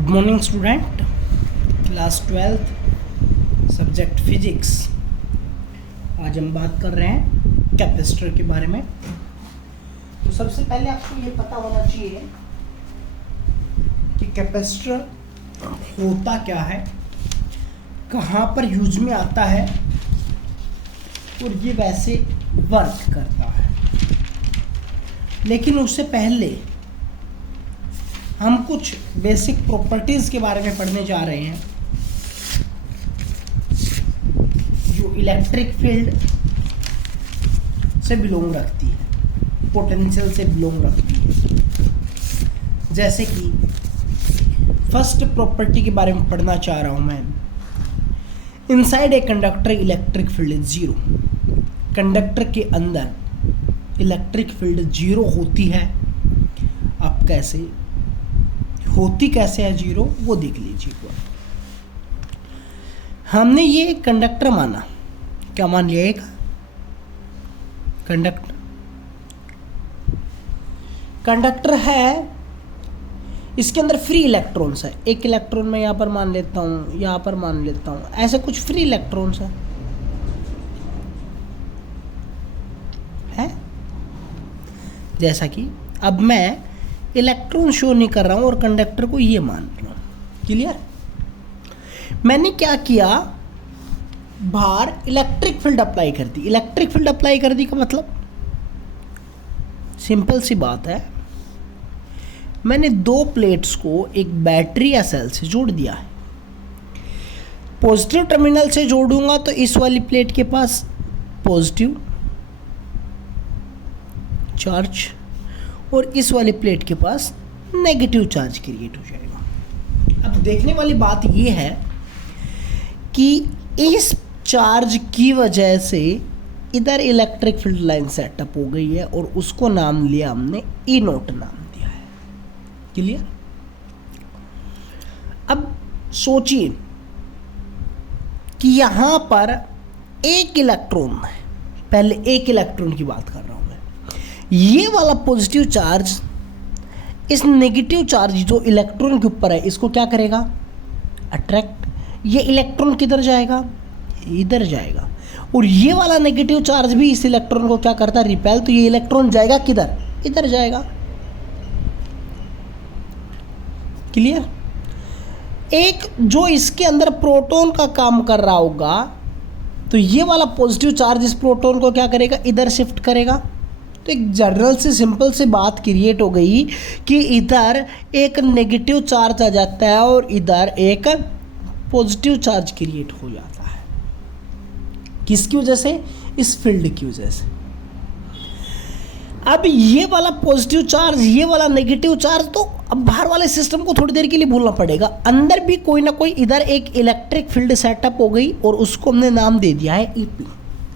Good morning student, class 12 subject physics. आज हम बात कर रहे हैं कैपेसिटर के बारे में। तो सबसे पहले आपको ये पता होना चाहिए कि कैपेसिटर होता क्या है, कहाँ पर यूज में आता है और ये वैसे वर्क करता है। लेकिन उससे पहले हम कुछ बेसिक प्रॉपर्टीज़ के बारे में पढ़ने जा रहे हैं जो इलेक्ट्रिक फील्ड से बिलोंग रखती है, पोटेंशियल से बिलोंग रखती है। जैसे कि फर्स्ट प्रॉपर्टी के बारे में पढ़ना चाह रहा हूँ मैं। Inside a conductor electric field is zero. Conductor के अंदर इलेक्ट्रिक फील्ड जीरो होती है। अब कैसे होती कैसे है जीरो, वो देख लीजिए। हमने ये कंडक्टर माना, क्या मान लिया? एक कंडक्टर है, इसके अंदर फ्री इलेक्ट्रॉन्स है। एक इलेक्ट्रॉन मैं यहाँ पर मान लेता हूँ, यहाँ पर मान लेता हूँ, ऐसे कुछ फ्री इलेक्ट्रॉन्स है। जैसा कि अब मैं इलेक्ट्रॉन शो नहीं कर रहा हूँ और कंडक्टर को ये मान रहा हूँ। क्लियर? मैंने क्या किया, बाहर इलेक्ट्रिक फील्ड अप्लाई कर दी। इलेक्ट्रिक फील्ड अप्लाई कर दी का मतलब सिंपल सी बात है, मैंने दो प्लेट्स को एक बैटरी या सेल से जोड़ दिया है। पॉजिटिव टर्मिनल से जोड़ूंगा तो इस वाली प्लेट के पास पॉजिटिव चार्ज और इस वाली प्लेट के पास नेगेटिव चार्ज क्रिएट हो जाएगा। अब देखने वाली बात यह है कि इस चार्ज की वजह से इधर इलेक्ट्रिक फील्ड लाइन सेटअप हो गई है और उसको नाम लिया हमने ई नोट नाम दिया है। क्लियर? अब सोचिए कि यहां पर एक इलेक्ट्रॉन है, पहले एक इलेक्ट्रॉन की बात कर रहा हूं। ये वाला पॉजिटिव चार्ज इस नेगेटिव चार्ज जो इलेक्ट्रॉन के ऊपर है इसको क्या करेगा? अट्रैक्ट। ये इलेक्ट्रॉन किधर जाएगा? इधर जाएगा। और ये वाला नेगेटिव चार्ज भी इस इलेक्ट्रॉन को क्या करता है? रिपेल। तो ये इलेक्ट्रॉन जाएगा किधर? इधर जाएगा। क्लियर? एक जो इसके अंदर प्रोटॉन का काम कर रहा होगा तो ये वाला पॉजिटिव चार्ज इस प्रोटॉन को क्या करेगा? इधर शिफ्ट करेगा। तो एक जनरल से सिंपल से बात क्रिएट हो गई कि इधर एक नेगेटिव चार्ज आ जाता है और इधर एक पॉजिटिव चार्ज क्रिएट हो जाता है। किसकी वजह से? इस फील्ड की वजह से। अब ये वाला पॉजिटिव चार्ज, ये वाला नेगेटिव चार्ज, तो अब बाहर वाले सिस्टम को थोड़ी देर के लिए भूलना पड़ेगा। अंदर भी कोई ना कोई इधर एक इलेक्ट्रिक फील्ड सेटअप हो गई और उसको हमने नाम दे दिया है ईपी।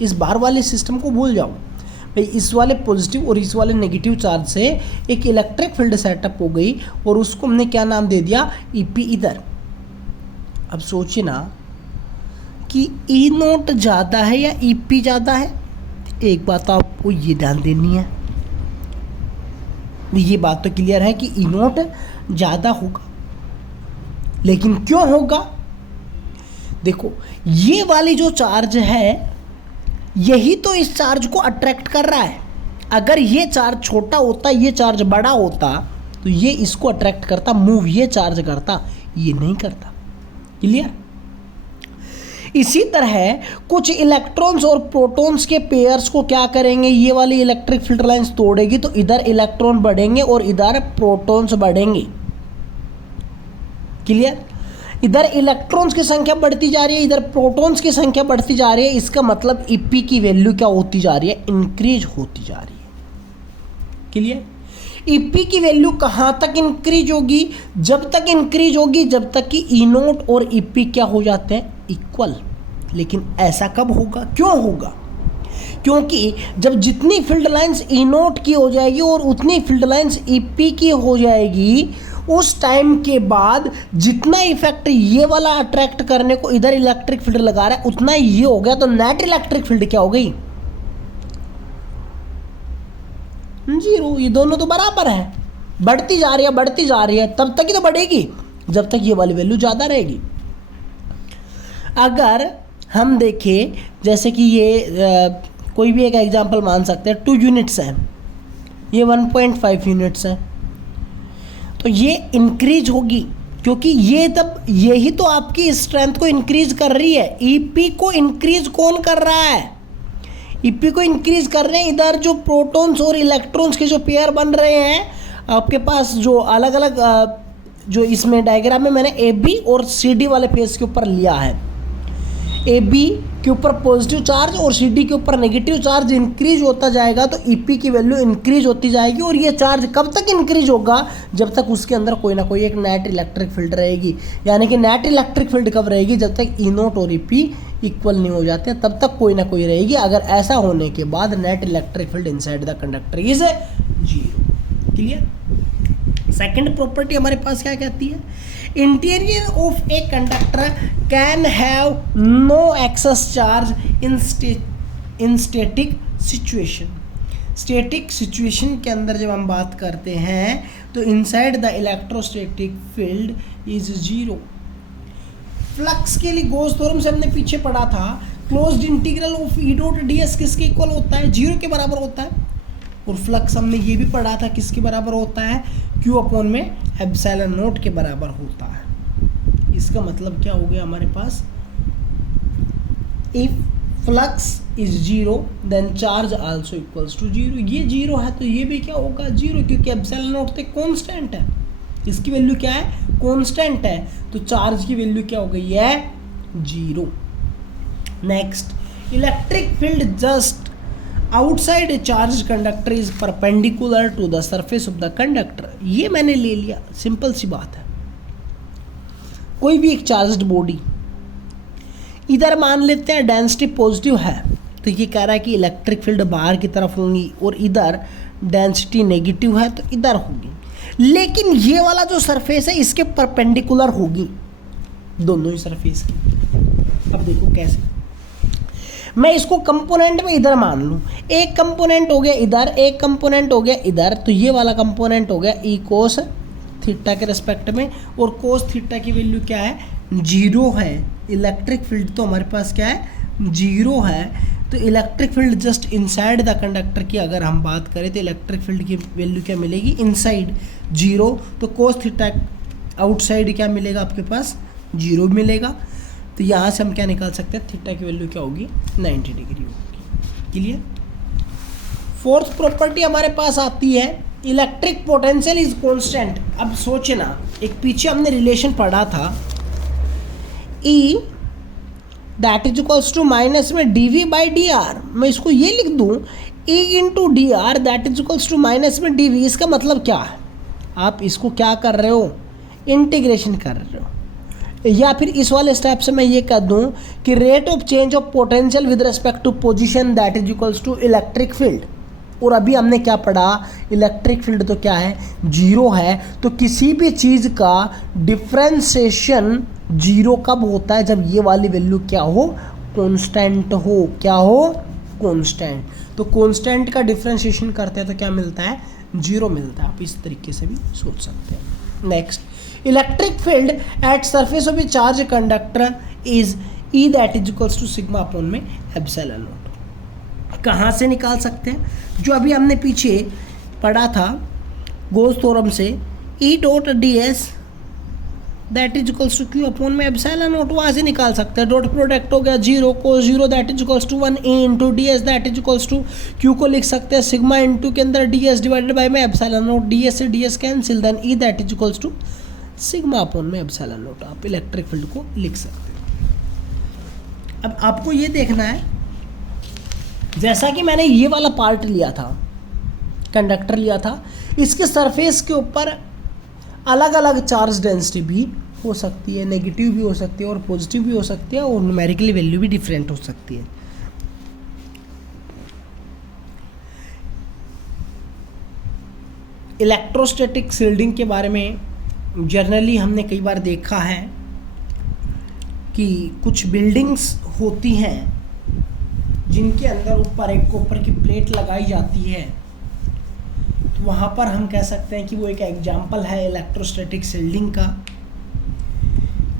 इस बाहर वाले सिस्टम को भूल जाओ भाई। इस वाले पॉजिटिव और इस वाले नेगेटिव चार्ज से एक इलेक्ट्रिक फील्ड सेटअप हो गई और उसको हमने क्या नाम दे दिया? ईपी इधर। अब सोचिए ना कि ई नोट ज़्यादा है या ईपी ज़्यादा है। एक बात आपको ये ध्यान देनी है, ये बात तो क्लियर है कि ई नोट ज़्यादा होगा। लेकिन क्यों होगा? देखो, ये वाली जो चार्ज है यही तो इस चार्ज को अट्रैक्ट कर रहा है। अगर ये चार्ज छोटा होता, ये चार्ज बड़ा होता तो ये इसको अट्रैक्ट करता, मूव ये चार्ज करता, ये नहीं करता। क्लियर? इसी तरह कुछ इलेक्ट्रॉन्स और प्रोटॉन्स के पेयर्स को क्या करेंगे? ये वाली इलेक्ट्रिक फील्ड लाइंस तोड़ेगी तो इधर इलेक्ट्रॉन बढ़ेंगे और इधर प्रोटॉन्स बढ़ेंगे। क्लियर? इधर इलेक्ट्रॉन्स की संख्या बढ़ती जा रही है, इधर प्रोटॉन्स की संख्या बढ़ती जा रही है। इसका मतलब ईपी की वैल्यू क्या होती जा रही है? इंक्रीज होती जा रही है। क्लियर? ईपी की वैल्यू कहाँ तक इंक्रीज होगी? जब तक इंक्रीज होगी जब तक कि ई नोट और ईपी क्या हो जाते हैं? इक्वल। लेकिन ऐसा कब होगा? क्यों होगा? क्योंकि जब जितनी फील्ड लाइंस ई नोट की हो जाएगी और उतनी फील्ड लाइंस ईपी की हो जाएगी, उस टाइम के बाद जितना इफेक्ट ये वाला अट्रैक्ट करने को इधर इलेक्ट्रिक फील्ड लगा रहा है उतना ये हो गया। तो नेट इलेक्ट्रिक फील्ड क्या हो गई? जीरो। ये दोनों तो बराबर है, बढ़ती जा रही है तब तक ही तो बढ़ेगी। जब तक ये वाली वैल्यू ज़्यादा रहेगी। अगर हम देखें जैसे कि ये कोई भी एक एग्जांपल मान सकते हैं, 2 यूनिट्स हैं, ये 1.5 यूनिट्स हैं, तो ये इंक्रीज होगी क्योंकि ये तब यही तो आपकी स्ट्रेंथ को इंक्रीज कर रही है। ईपी को इंक्रीज कौन कर रहा है? ईपी को इंक्रीज कर रहे हैं इधर जो प्रोटॉन्स और इलेक्ट्रॉन्स के जो पेयर बन रहे हैं आपके पास, जो अलग अलग जो इसमें डायग्राम में मैंने ए बी और सी डी वाले फेस के ऊपर लिया है। ए बी के ऊपर पॉजिटिव चार्ज और सी डी के ऊपर नेगेटिव चार्ज इंक्रीज होता जाएगा तो ईपी की वैल्यू इंक्रीज होती जाएगी। और ये चार्ज कब तक इंक्रीज होगा? जब तक उसके अंदर कोई ना कोई एक नेट इलेक्ट्रिक फील्ड रहेगी। यानी कि नेट इलेक्ट्रिक फील्ड कब रहेगी? जब तक ई नोट और ईपी इक्वल नहीं हो जाते तब तक कोई ना कोई रहेगी। अगर ऐसा होने के बाद net electric field inside the conductor is 0। Clear? Second property हमारे पास क्या कहती है? Interior of a conductor can have no excess charge in static situation. Static situation के अंदर जब हम बात करते हैं तो inside the electrostatic field is 0। Flux के लिए गॉस थ्योरम से हमने पीछे पढ़ा था, closed integral of E dot D S किसके इक्वल होता है? 0 के बराबर होता है। और फ्लक्स हमने ये भी पढ़ा था किसके बराबर होता है? क्यू अपॉन में एप्सिलॉन नॉट के बराबर होता है। इसका मतलब क्या हो गया हमारे पास? If flux is 0 then charge also equals to 0। ये 0 है तो ये भी क्या होगा? 0, क्योंकि एप्सिलॉन नॉट तो कांस्टेंट है, इसकी वैल्यू क्या है? कांस्टेंट है, तो चार्ज की वैल्यू क्या हो गई है? 0। Next, electric field just outside a charge conductor is perpendicular to the surface of the conductor. ये मैंने ले लिया, सिंपल सी बात है। कोई भी एक चार्ज्ड बॉडी, इधर मान लेते हैं डेंसिटी पॉजिटिव है तो ये कह रहा है कि इलेक्ट्रिक फील्ड बाहर की तरफ होंगी, और इधर डेंसिटी नेगेटिव है तो इधर होगी। लेकिन ये वाला जो सरफेस है इसके परपेंडिकुलर होगी दोनों ही सरफेस की। अब देखो कैसे, मैं इसको कंपोनेंट में इधर मान लूँ, एक कंपोनेंट हो गया इधर, एक कंपोनेंट हो गया इधर, तो ये वाला कंपोनेंट हो गया ई कोस थीटा के रेस्पेक्ट में, और कोस थीटा की वैल्यू क्या है? 0 है। इलेक्ट्रिक फील्ड तो हमारे पास क्या है? 0 है। तो electric field just inside the conductor की अगर हम बात करें तो इलेक्ट्रिक फील्ड की वैल्यू क्या मिलेगी? इनसाइड 0। तो कोस थीटा आउटसाइड क्या मिलेगा आपके पास? 0 मिलेगा। तो यहाँ से हम क्या निकाल सकते हैं? थीटा की वैल्यू क्या होगी? 90 डिग्री होगी। क्लियर? फोर्थ प्रॉपर्टी हमारे पास आती है इलेक्ट्रिक पोटेंशियल इज कांस्टेंट। अब सोचना, एक पीछे हमने रिलेशन पढ़ा था, E that is equals to minus में dv बाई dr। मैं इसको ये लिख दूँ E into D R that is equals to minus में dv। इसका मतलब क्या है? आप इसको क्या कर रहे हो? इंटीग्रेशन कर रहे हो। या फिर इस वाले स्टेप से मैं ये कह दूं कि rate of change of potential with respect to position that is equals to electric field. और अभी हमने क्या पढ़ा? इलेक्ट्रिक फील्ड तो क्या है? 0 है। तो किसी भी चीज़ का डिफ्रेंसिएशन 0 कब होता है? जब ये वाली वैल्यू क्या हो? कांस्टेंट हो। क्या हो? कांस्टेंट। तो कांस्टेंट का डिफ्रेंसिएशन करते हैं तो क्या मिलता है? 0 मिलता है। आप इस तरीके से भी सोच सकते हैं। Next, electric field at surface of a charge conductor is E that is equals to sigma upon में एप्सिलॉन नॉट। कहाँ से निकाल सकते हैं? जो अभी हमने पीछे पढ़ा था गॉस थ्योरम से, E dot D S that is equals to Q upon में एप्सिलॉन नॉट, वहाँ से निकाल सकते हैं। डॉट प्रोडक्ट हो गया 0, cos 0 that is equals to 1 A into D S that is equals to Q को लिख सकते हैं सिग्मा इंटू के अंदर डी एस डिवाइडेड बाई में एप्सिलॉन नॉट, डी एस से D S cancel, then E that is equals to sigma upon में epsilon naught. आप इलेक्ट्रिक फील्ड को लिख सकते हैं। अब आपको ये देखना है, जैसा कि मैंने ये वाला पार्ट लिया था, कंडक्टर लिया था, इसके सरफेस के ऊपर अलग अलग चार्ज डेंसिटी भी हो सकती है, नेगेटिव भी हो सकती है और पॉजिटिव भी हो सकती है, और न्यूमेरिकली वैल्यू भी डिफरेंट हो सकती है। इलेक्ट्रोस्टैटिक शील्डिंग के बारे में जनरली हमने कई बार देखा है कि कुछ बिल्डिंग्स होती हैं जिनके अंदर ऊपर एक कॉपर की प्लेट लगाई जाती है, तो वहाँ पर हम कह सकते हैं कि वो एक एग्जाम्पल है इलेक्ट्रोस्टैटिक शील्डिंग का।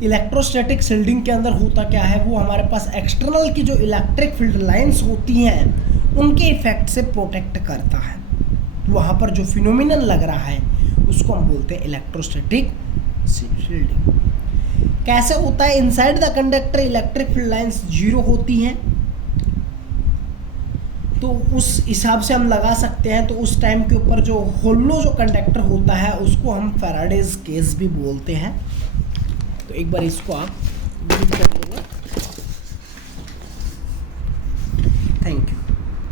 इलेक्ट्रोस्टैटिक शील्डिंग के अंदर होता क्या है, वो हमारे पास एक्सटर्नल की जो इलेक्ट्रिक फील्ड लाइंस होती हैं उनके इफेक्ट से प्रोटेक्ट करता है। वहाँ पर जो फिनोमिनन लग रहा है उसको हम बोलते हैं इलेक्ट्रोस्टैटिक शील्डिंग। कैसे होता है, inside the conductor electric field lines 0 होती हैं, तो उस हिसाब से हम लगा सकते हैं। तो उस टाइम के ऊपर जो होलो जो कंडक्टर होता है उसको हम फैराडेज केस भी बोलते हैं। तो एक बार इसको आप